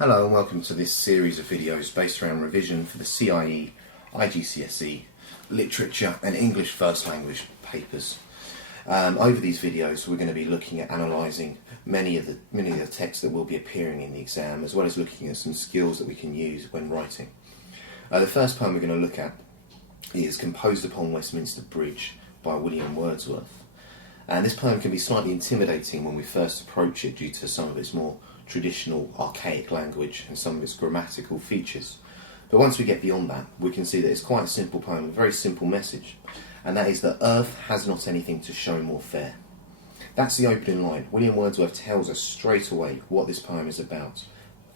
Hello and welcome to this series of videos based around revision for the CIE IGCSE Literature and English First Language papers. Over these videos we're going to be looking at analysing many of the texts that will be appearing in the exam, as well as looking at some skills that we can use when writing. The first poem we're going to look at is Composed Upon Westminster Bridge by William Wordsworth. And this poem can be slightly intimidating when we first approach it due to some of its more traditional, archaic language and some of its grammatical features. But once we get beyond that, we can see that it's quite a simple poem, a very simple message, and that is that earth has not anything to show more fair. That's the opening line. William Wordsworth tells us straight away what this poem is about.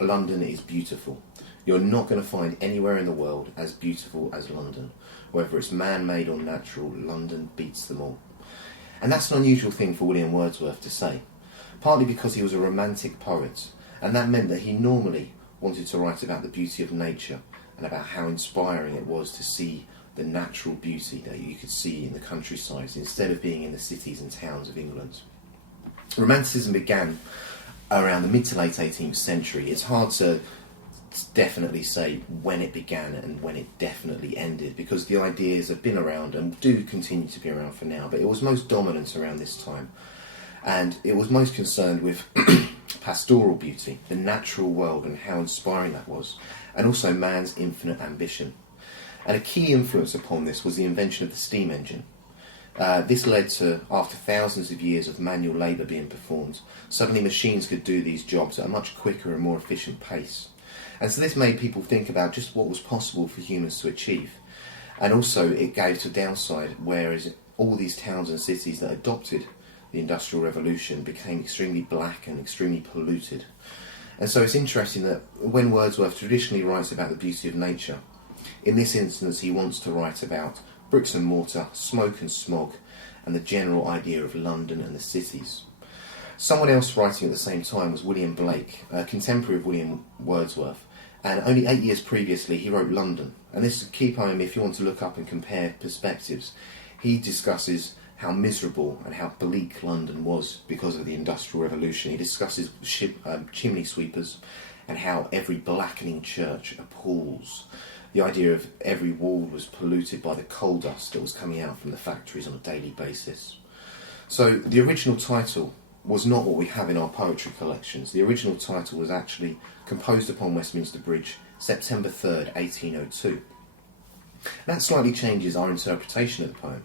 London is beautiful. You're not going to find anywhere in the world as beautiful as London. Whether it's man-made or natural, London beats them all. And that's an unusual thing for William Wordsworth to say, partly because he was a romantic poet, and that meant that he normally wanted to write about the beauty of nature and about how inspiring it was to see the natural beauty that you could see in the countryside instead of being in the cities and towns of England. Romanticism began around the mid to late 18th century. It's hard to definitely say when it began and when it definitely ended, because the ideas have been around and do continue to be around for now, but it was most dominant around this time. And it was most concerned with pastoral beauty, the natural world and how inspiring that was, and also man's infinite ambition. And a key influence upon this was the invention of the steam engine. This led to, after thousands of years of manual labour being performed, suddenly machines could do these jobs at a much quicker and more efficient pace. And so this made people think about just what was possible for humans to achieve. And also it gave to a downside, whereas all these towns and cities that adopted the Industrial Revolution became extremely black and extremely polluted. And so it's interesting that when Wordsworth traditionally writes about the beauty of nature, in this instance he wants to write about bricks and mortar, smoke and smog, and the general idea of London and the cities. Someone else writing at the same time was William Blake, a contemporary of William Wordsworth, and only 8 years previously he wrote London. And this is a key poem if you want to look up and compare perspectives. He discusses how miserable and how bleak London was because of the Industrial Revolution. He discusses chimney sweepers and how every blackening church appalls. The idea of every wall was polluted by the coal dust that was coming out from the factories on a daily basis. So the original title was not what we have in our poetry collections. The original title was actually Composed Upon Westminster Bridge, September 3rd, 1802. That slightly changes our interpretation of the poem.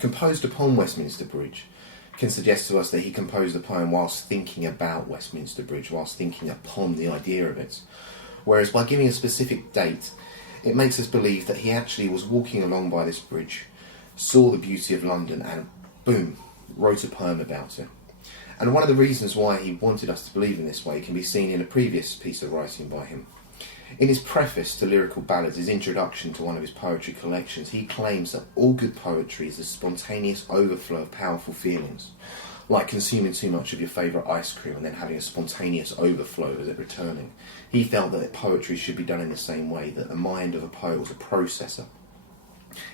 Composed upon Westminster Bridge can suggest to us that he composed the poem whilst thinking about Westminster Bridge, whilst thinking upon the idea of it. Whereas by giving a specific date, it makes us believe that he actually was walking along by this bridge, saw the beauty of London and, boom, wrote a poem about it. And one of the reasons why he wanted us to believe in this way can be seen in a previous piece of writing by him. In his preface to Lyrical Ballads, his introduction to one of his poetry collections, he claims that all good poetry is a spontaneous overflow of powerful feelings, like consuming too much of your favourite ice cream and then having a spontaneous overflow as it returning. He felt that poetry should be done in the same way, that the mind of a poet was a processor.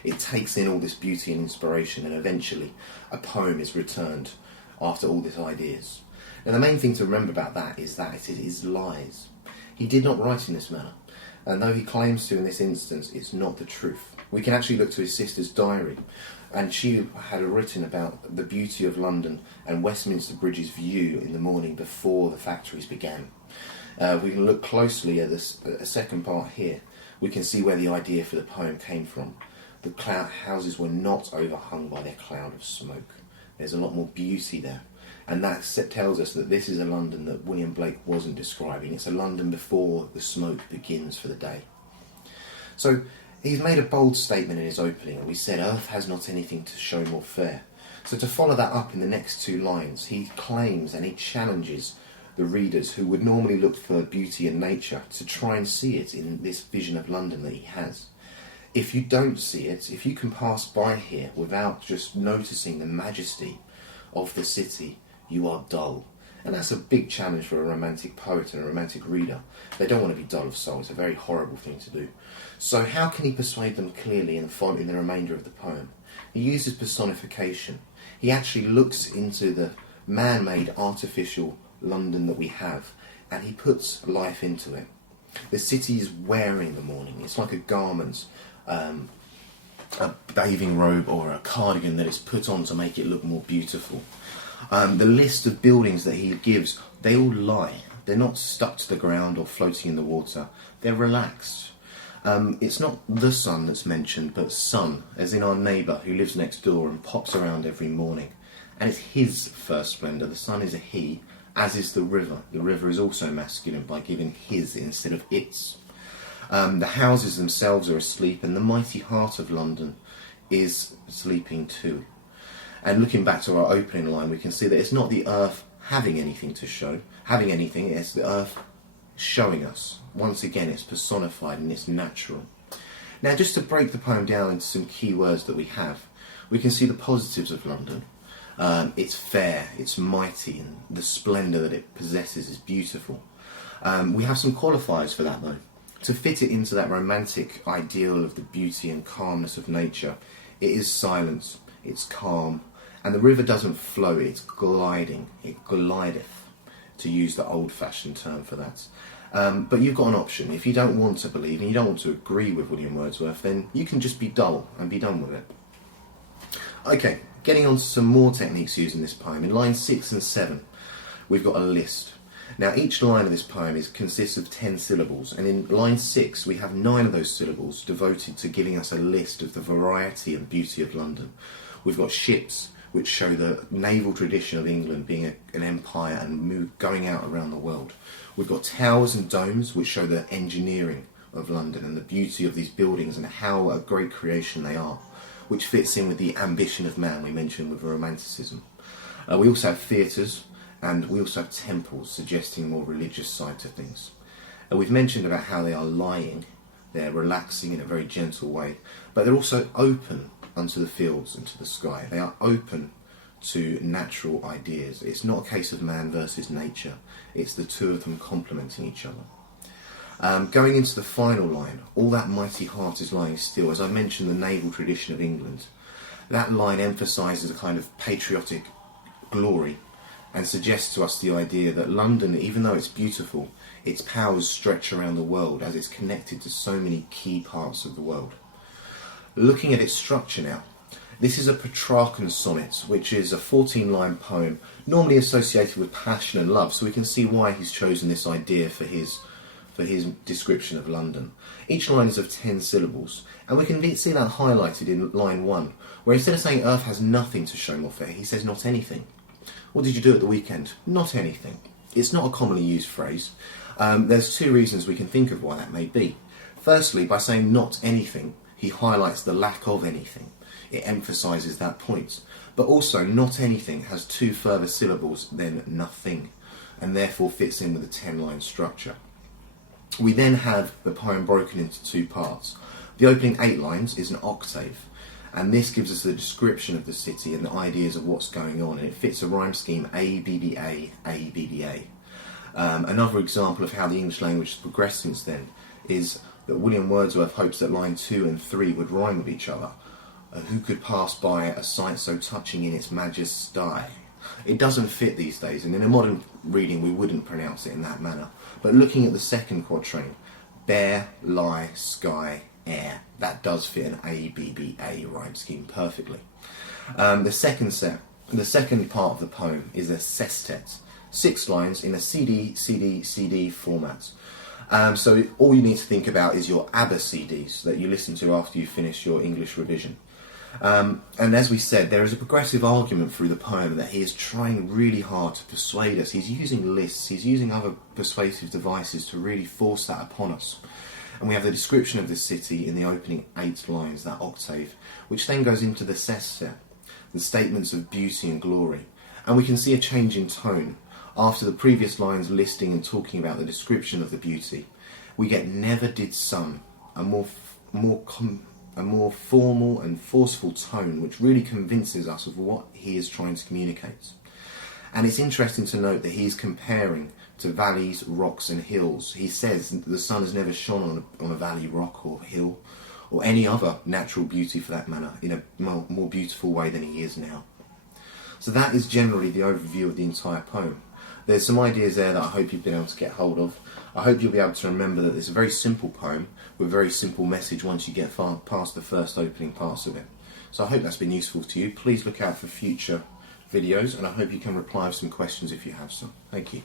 It takes in all this beauty and inspiration, and eventually a poem is returned after all these ideas. Now the main thing to remember about that is it is lies. He did not write in this manner, and though he claims to in this instance, it's not the truth. We can actually look to his sister's diary, and she had written about the beauty of London and Westminster Bridge's view in the morning before the factories began. We can look closely at this a second part here. We can see where the idea for the poem came from. The houses were not overhung by their cloud of smoke. There's a lot more beauty there. And that tells us that this is a London that William Blake wasn't describing. It's a London before the smoke begins for the day. So he's made a bold statement in his opening, and we said earth has not anything to show more fair. So to follow that up in the next two lines, he claims and he challenges the readers who would normally look for beauty in nature to try and see it in this vision of London that he has. If you don't see it, if you can pass by here without just noticing the majesty of the city, you are dull. And that's a big challenge for a romantic poet and a romantic reader. They don't want to be dull of soul. It's a very horrible thing to do. So how can he persuade them clearly in the remainder of the poem? He uses personification. He actually looks into the man-made artificial London that we have and he puts life into it. The city is wearing the morning. It's like a garment, a bathing robe or a cardigan that is put on to make it look more beautiful. The list of buildings that he gives, they all lie. They're not stuck to the ground or floating in the water. They're relaxed. It's not the sun that's mentioned, but sun, as in our neighbour who lives next door and pops around every morning. And it's his first splendour. The sun is a he, as is the river. The river is also masculine by giving his instead of its. The houses themselves are asleep, and the mighty heart of London is sleeping too. And looking back to our opening line, we can see that it's not the earth having anything to show, it's the earth showing us. Once again, it's personified and it's natural. Now, just to break the poem down into some key words that we have, we can see the positives of London. It's fair, it's mighty, and the splendour that it possesses is beautiful. We have some qualifiers for that though. To fit it into that romantic ideal of the beauty and calmness of nature, it is silence, it's calm, and the river doesn't flow, it's gliding, it glideth, to use the old-fashioned term for that. But you've got an option. If you don't want to believe and you don't want to agree with William Wordsworth, then you can just be dull and be done with it. Okay, getting on to some more techniques used in this poem. In lines 6 and 7, we've got a list. Now, each line of this poem consists of 10 syllables, and in line 6 we have 9 of those syllables devoted to giving us a list of the variety and beauty of London. We've got ships, which show the naval tradition of England being an empire and going out around the world. We've got towers and domes, which show the engineering of London and the beauty of these buildings and how a great creation they are, which fits in with the ambition of man we mentioned with romanticism. We also have theatres, and we also have temples, suggesting a more religious side to things. We've mentioned about how they are lying, they're relaxing in a very gentle way, but they're also open unto the fields and to the sky. They are open to natural ideas. It's not a case of man versus nature, it's the two of them complementing each other. Going into the final line, all that mighty heart is lying still. As I mentioned, the naval tradition of England, that line emphasises a kind of patriotic glory and suggests to us the idea that London, even though it's beautiful, its powers stretch around the world as it's connected to so many key parts of the world. Looking at its structure now, this is a Petrarchan sonnet, which is a 14-line poem normally associated with passion and love, so we can see why he's chosen this idea for his description of London. Each line is of 10 syllables, and we can see that highlighted in line 1, where instead of saying earth has nothing to show more fair, he says not anything. What did you do at the weekend? Not anything. It's not a commonly used phrase. There's 2 reasons we can think of why that may be. Firstly, by saying not anything, he highlights the lack of anything. It emphasises that point. But also, not anything has 2 further syllables than nothing, and therefore fits in with the 10-line structure. We then have the poem broken into 2 parts. The opening 8 lines is an octave, and this gives us the description of the city and the ideas of what's going on, and it fits a rhyme scheme A-B-B-A, A-B-B-A. Another example of how the English language has progressed since then is that William Wordsworth hopes that line 2 and 3 would rhyme with each other. Who could pass by a sight so touching in its majesty? It doesn't fit these days, and in a modern reading we wouldn't pronounce it in that manner. But looking at the second quatrain, bear, lie, sky, air, that does fit an A-B-B-A rhyme scheme perfectly. The second part of the poem is a sestet, 6 lines in a CD format. So all you need to think about is your ABBA CDs that you listen to after you finish your English revision. And as we said, there is a progressive argument through the poem that he is trying really hard to persuade us. He's using lists, he's using other persuasive devices to really force that upon us. And we have the description of the city in the opening 8 lines, that octave, which then goes into the sestet, the statements of beauty and glory. And we can see a change in tone. After the previous lines listing and talking about the description of the beauty, we get never did sun, a more formal and forceful tone which really convinces us of what he is trying to communicate. And it's interesting to note that he's comparing to valleys, rocks and hills. He says that the sun has never shone on a valley, rock or hill, or any other natural beauty for that matter, in a more beautiful way than he is now. So that is generally the overview of the entire poem. There's some ideas there that I hope you've been able to get hold of. I hope you'll be able to remember that it's a very simple poem with a very simple message once you get past the first opening parts of it. So I hope that's been useful to you. Please look out for future videos, and I hope you can reply with some questions if you have some. Thank you.